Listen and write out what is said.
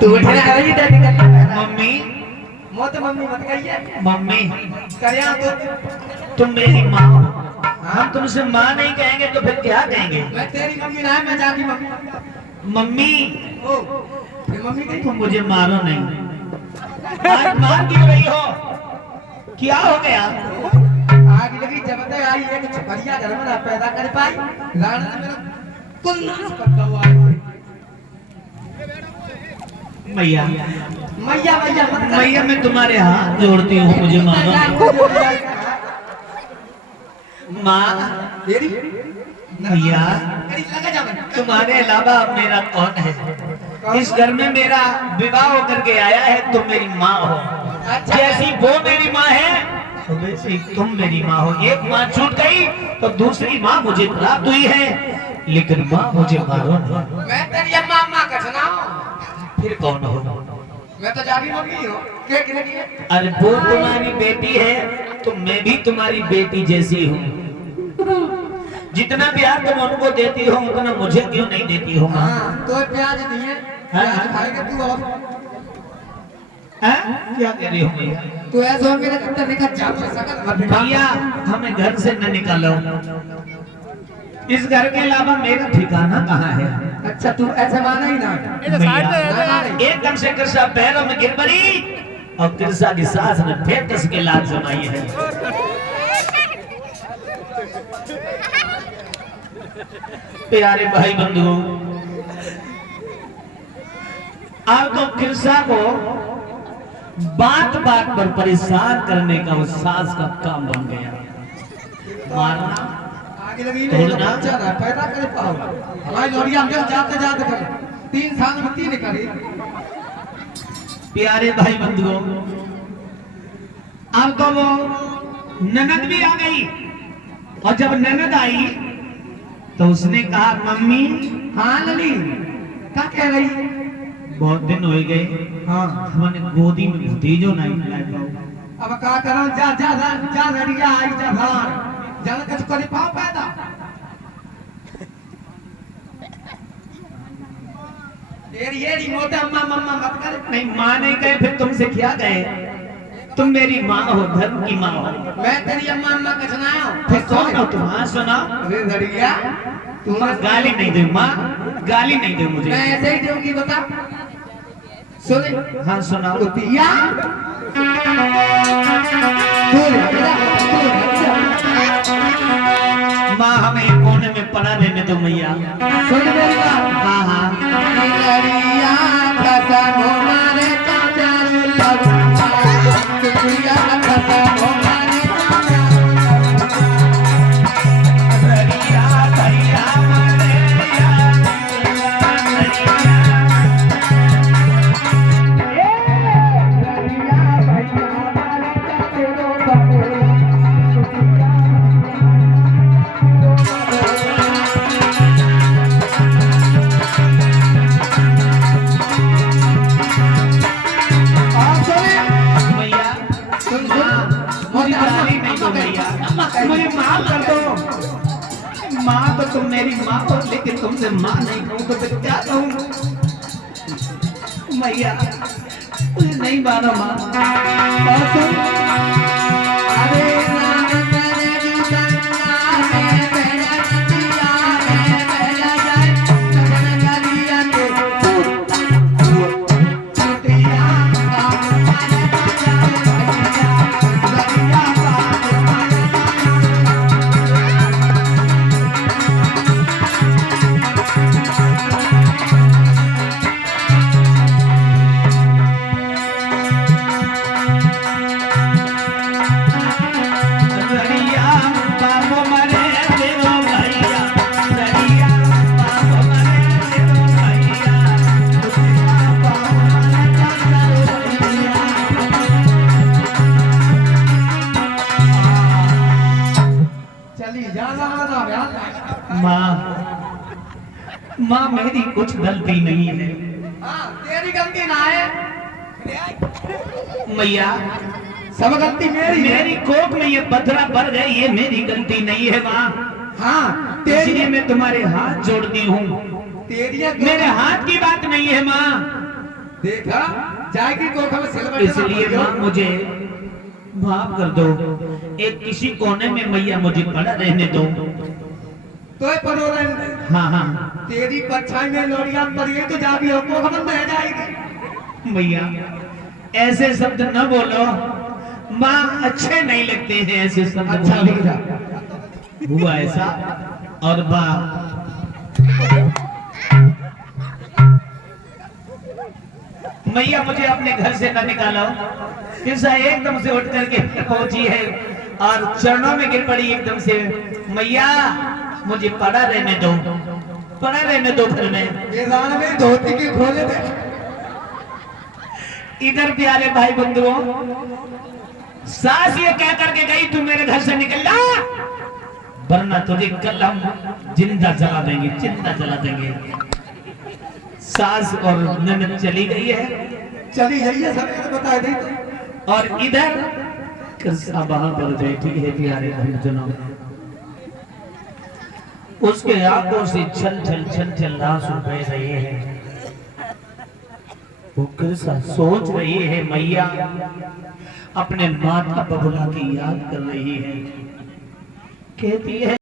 तू उठना है ये दादी कर मम्मी मौत मम्मी मत कहिए मम्मी करिया तो तुम मेरी माँ हो। हम तुमसे माँ नहीं कहेंगे तो फिर क्या कहेंगे? मैं तेरी मम्मी ना है मैं जाती मम्मी मम्मी ओ फिर मम्मी कही तुम मुझे मारो नहीं। आज मार क्यों रही हो? क्या हो गया? आग लगी जब तक आई एक छपरिया घर में ना पैदा कर पाई लाना ने मेरा कुल नाश करता हुआ मैया मैया मैया मत कर मैया मैं तुम्हारे हाथ जोड़ती हूँ, मुझे मारो नहीं। माँ तेरी मैया तेरी लगा जा मैं तुम्हारे अलावा अब मेरा कौन है? इस घर में मेरा विवाह होकर के आया है, तुम मेरी माँ हो। जैसी वो मेरी माँ है तो वैसे ही तुम मेरी माँ हो। एक माँ छूट गई तो दूसरी माँ मुझे प्राप्त हुई है, लेकिन माँ मुझे मारो नहीं। मैं तेरी अम्मा अम्मा का सुनाऊं फिर कौन हो? मैं तो जागी मम्मी हूँ क्या गिरेगी अरे वो तुम्हारी बेटी है तो मैं भी तुम्हारी बेटी जैसी हूँ। जितना प्यार तुम उनको देती हो उतना मुझे क्यों नहीं देती हो माँ? हाँ तो प्याज नहीं है प्याज खाएगा तू और क्या कह रही हो भैया? तू ऐसा मेरे घर निकल जा सकल भैया हमें घर से न निकालो। इस घर के अलावा मेरा ठिकाना कहाँ है? अच्छा तू ऐसा माना ही ना भैया एकदम से कृष्णा पैरों में गिर पड़ी और कृष्णा की सास ने फिर कस के लात जमाई है। प्यारे भाई बंधुओं, अब तो कृष्णा को बात बात पर परेशान करने का उस सास का काम बन गया। मारना आगे लगी नहीं तो बच्चा ना पैदा कर पाओ हमारी लोरिया हम जाते जाते कर 3 साल में 3 करी प्यारे भाई बंधुओं, अब तो वो ननद भी आ गई और जब ननद आई तो उसने कहा मम्मी हाँ लली क्या कह रही बहुत दिन हो गए हाँ हमने गोदी में भतीजो नहीं मिला पाओ। अब क्या करो जा जा जा जा लड़िया आई जा भार जल कुछ कर पाओ पैदा ये मोटा अम्मा मम्मा मत कर नहीं माँ नहीं कहे फिर तुमसे क्या कहे? तुम मेरी माँ हो, धर्म की माँ हो। मैं तेरी अम्मा अम्मा का सुनाया फिर कौन हो तुम? हाँ सुना। अरे लड़िया तुम गाली नहीं दे माँ, गाली नहीं दे मुझे। मैं ऐसे ही दूंगी बता सुन हाँ सुनाओ। कुतिया माँ हमें एक कोने में पड़ा रहने दो मैया। सुन मेरी बात हाँ हाँ लड़िया खत्म हमारे चाचारू लगुआ कुतिया खत्म हमारे लड़िया भैया हमारे मुझे माफ कर दो। माँ तो तुम मेरी माँ हो, लेकिन तुमसे माँ नहीं कहूँ तो फिर क्या कहूँ? मैया मुझे नहीं मानो माँ। अरे राम करे दुकाना में बेड़ा नदिया में बेड़ा जाए सजन नदिया के कुतिया हमारे चाचारू लगुआ माँ मेरी कुछ गलती नहीं है। तेरी गलती ना है मैया सब गलती मेरी है मेरी कोख में ये पथरा पड़ गई, ये मेरी गलती नहीं है माँ। हाँ इसलिए मैं तुम्हारे हाथ जोड़ती हूँ। तेरिया मेरे हाथ की बात नहीं है माँ। देखा जाएगी कोखा में सिलवट इसलिए माँ मुझे माफ कर दो। एक किसी कोने में मैया मुझे पड़ा रहने दो। तो परोरन हाँ हाँ तेरी परछाई में लोरिया पड़ी तो जागी हो कोखा में बह जाएगी। मैया ऐसे शब्द न बोलो माँ, अच्छे नहीं लगते हैं ऐसे शब्द। अच्छा बोलो। लिख जा हुआ ऐसा और बा मैया मुझे अपने घर से न निकालो। किसा एकदम से उठ करके पहुंची है और चरणों में गिर पड़ी एकदम से। मैया मुझे पड़ा रहने दो, पड़ा रहने दो घर में। ये रान में धोती के खोले थे। इधर प्यारे भाई बंधुओं, सास ये कह करके गई तू मेरे घर से निकल जा, वरना तुझे कल हम जिंदा जला देंगे, जिंदा जला देंगे। सास और ननद चली गई है, चली जाइए सब बता दी तो। और इधर कृष्णा वहां पर बैठी है प्यारे भक्तजनों। उसके आंखों से छल छल छल छल आंसू बह रहे हैं। वो कृष्णा सोच रही है मैया अपने माता बबुला की याद कर रही है। कहती है